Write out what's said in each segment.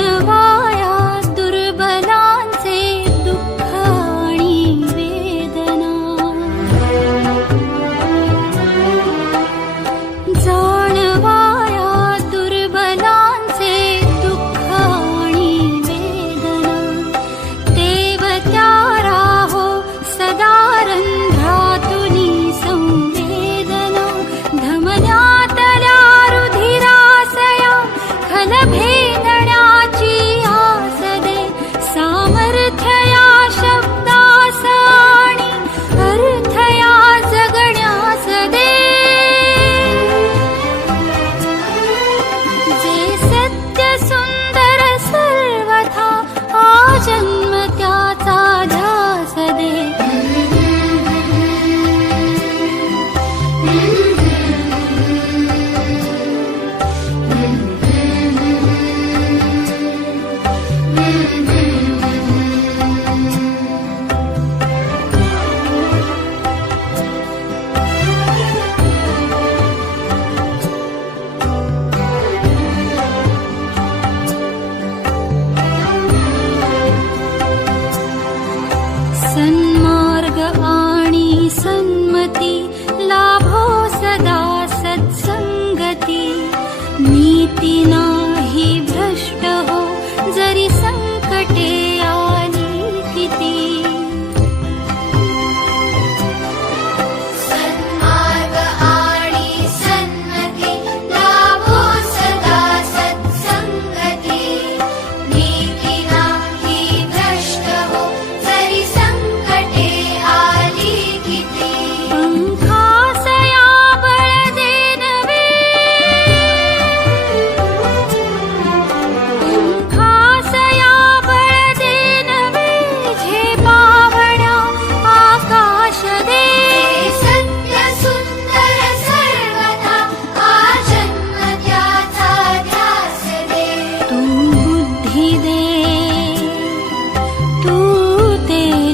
திருவா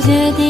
决定。